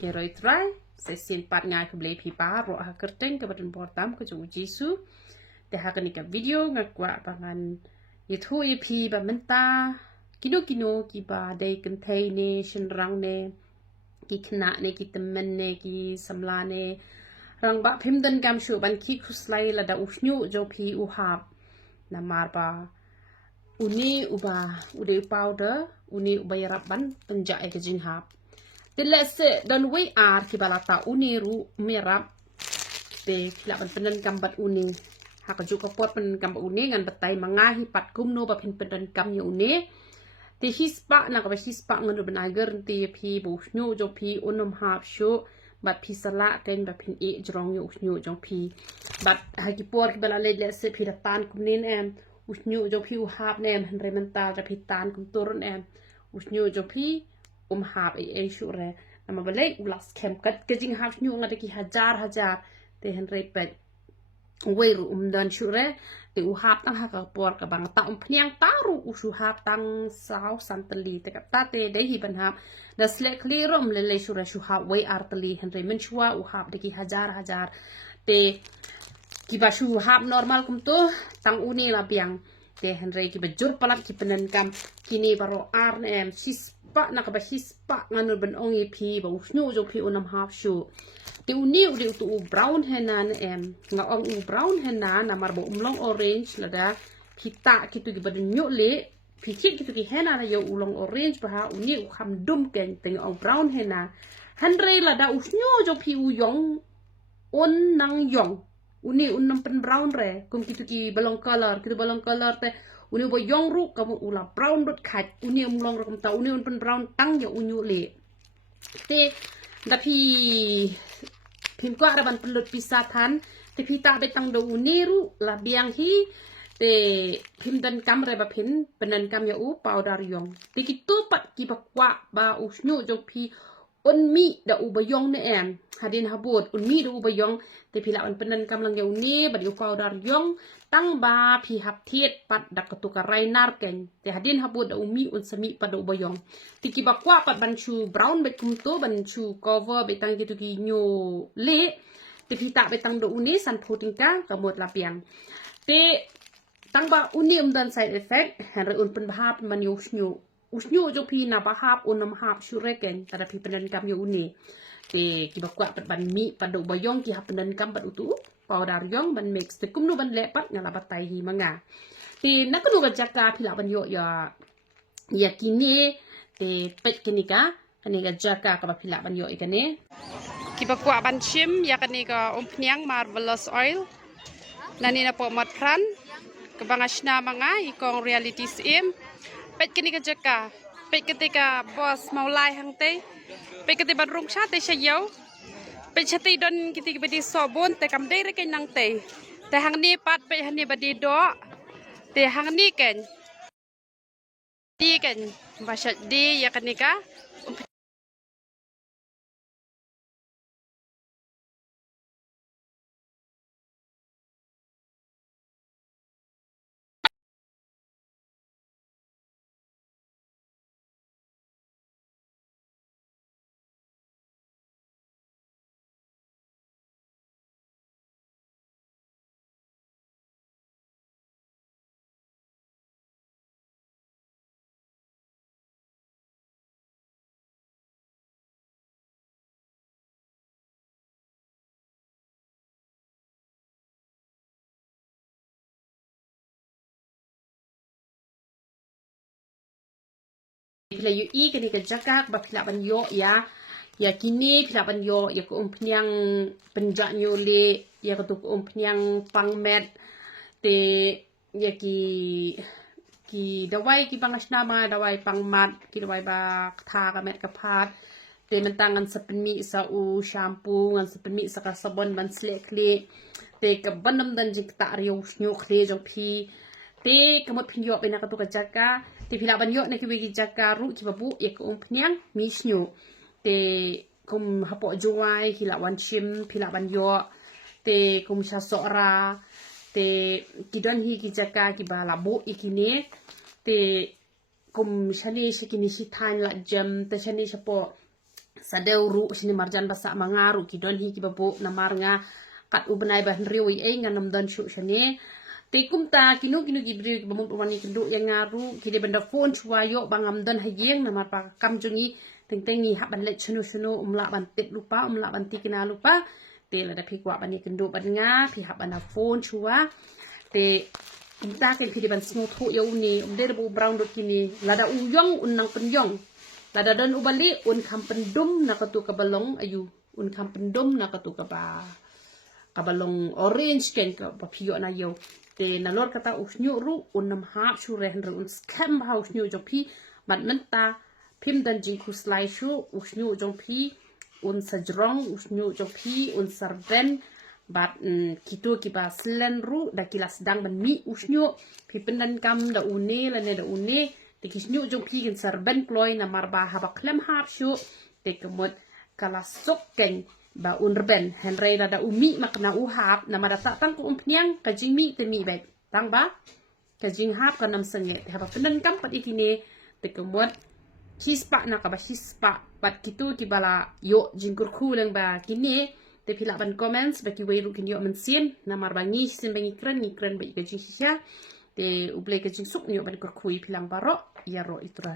Keroi try, sesin pat ngai ke beli pipa, roh ha kerteng ke badan portam ke jauh jisu. Teh ha kenika video ngakwa pangan itu ipi ba menta, kino ki ba day kentai ne, shenrang ne, ki kena ne, ki temen ne, ki samla ne. Rang ba pim dan gam shu ban ki kuslai lada usnyu jo pi uhap. Namar ba uni uba ude powder, uni ubay raban penjak ke jinghap. Tilese dan we ar ki balata uni ru merap te kila ban penen gambat uni haka juga pot penen gambat uni ngan betai mangahi pat kumno ba penen gam ya uni te hispa na ka hispa ngan ben agar te pi bu nyu jo pi unum hap shu bat pi sala ten ba pin e jrong yu nyu jo pi bat haki por ki bala le se pi tan kumnin em usnyu jo pi u hap nem remental ja pi tan kum turun em usnyu jo pi hap e shu re nama balai ulas kem kat kejing hap nyu ngada ki hajar te repet weru dan shu re te hap tang haka por ka bang ta pniang taru usu hap tang sau santeli te kata te de hi ban hap da sle klirom le shu re shu hap we arteli men shua hap de ki hajar te ki ba shu hap normal kum to tang uni la biang te ki bejur palat ki penenkam kini baro ar nem pa na ka ba hispa nganu ben ongi pi ba usnu jo pi unam half shu ti uni udi tu brown henan em nga ong brown henan na mar bo umlong orange lada kita kitu gi baden nyu le pi kit kitu gi hena na yo ulong orange ba ha uni u kham dum ken teng ong brown hena hanre lada usnu jo pi u yong on nang yong uni unam pen brown re kum kitu gi balong color te uni bo yong ru kamu ula brown dot khat uni umlong ru ta uni un pen brown tang ya unyu le te dapi pim ko araban pelut pisatan te pita betang do uni ru la biang hi te pim dan kam re ba pin penan kam ya u powder yong te kitu pat ki ba kwa ba usnyu jok pi un mi da u ba yong ne em hadin habut un mi da u ba yong te pila an penan kam lang ya uni ba di powder yong tang ba pi hap thiet pat dak ketuka rainar ken te hadin habut da umi un semi pada u ba yong tiki ba kwa pat ban chu brown bet kum to ban chu cover betang gitu ki nyo le te pita betang do uni san puting ka kamot lapiang te tang ba uni dan side effect hanre un pen bahap man yo usnyu jo pi na bahap unam hap shureken tada pi penan kam yo uni te ki ba kwa pat ban mi pada u ba yong ki hap penan kam pat utu powder yong ban mix te kumnu ban le pat ngala batai hi manga te nakanu ga jaka pila ban yo ya kini te pet kini ka kani ga jaka ka pila ban yo ikane ki ba kwa ban chim ya kani ka pniang marvelous oil nani na po mat pran ka bang asna manga ikong reality sim pet kini ga jaka pet ketika bos maulai hang te pet ketika ban rung cha te sayau pe chati don kiti badi sobon te kam dei rekai nang te hang ni pat pe hang ni badi do te hang ni ken di ken basat di ya kanika pila yu I kanika jaka ba pila ban yo ya kini pila ban yo ya ko pniang penjak nyo le ya ko pniang pangmet te ya ki dawai ki pangasna ma dawai pangmat ki dawai ba tha ka met ka phat te mentangan sepeni sa u shampoo ngan sepeni sa ka sabon ban slek le te ka banam dan jik ta riu snyo kle jong pi te kamot pinyo be na ka to ka jaka te pila ban yo na ki wi jaka ru ki babu ya ko pniang mi snyo te kum hapo juai ki la wan chim pila ban yo te kum sha sora te kidon hi ki jaka ki ba labu ikine te kum shani shikini shi tan la jam te shani shapo sadeu ru sini marjan basa mangaru ki don hi ki babu namar nga kat ubenai ban riwi nganam don shu shane te kumta kinu gibri bamun pumani kendu yang ngaru ki de benda phone chuayo bangam don hayeng namar pa kam jungi teng-tengi hak ban let chunu umla ban tit lupa umla ban tikina lupa te la da pi kwa ban kendu ban nga pi hak ban phone chua te kumta ken pi de ban snu thu yo ni de bu brown do kini la da uyong unang penyong la da don ubali un kam pendum nakatu kabalong ayu un kam pendum nakatu kabalong orange ken ka papiyo na yo te nalor kata usnyu ru unam hap shure henru un scam house nyu jopi mat menta pim dan ji ku slide shu usnyu jopi un sajrong usnyu jopi un sarben bat kitu kiba slen ru da kilas dang ban mi usnyu pipendan kam da une la ne da une te kisnyu jopi gen sarben kloy na marba haba klem hap shu te kemut kala sok ken ba unrben henry da umi makna uhap na marata tang ku umpniang kajimi te mi bet tang ba kajing hap kanam senge te haba penan kam pat itine te kemut hispa na ka ba hispa pat kitu kibala yo jingkur kuleng ba kini te pila ban comments ba ki weiru kin yo mensin na marbangi sim bangi kren ni kren ba ikajing shisha te uble kajing suk ni ban kur kui pilang baro ya ro itra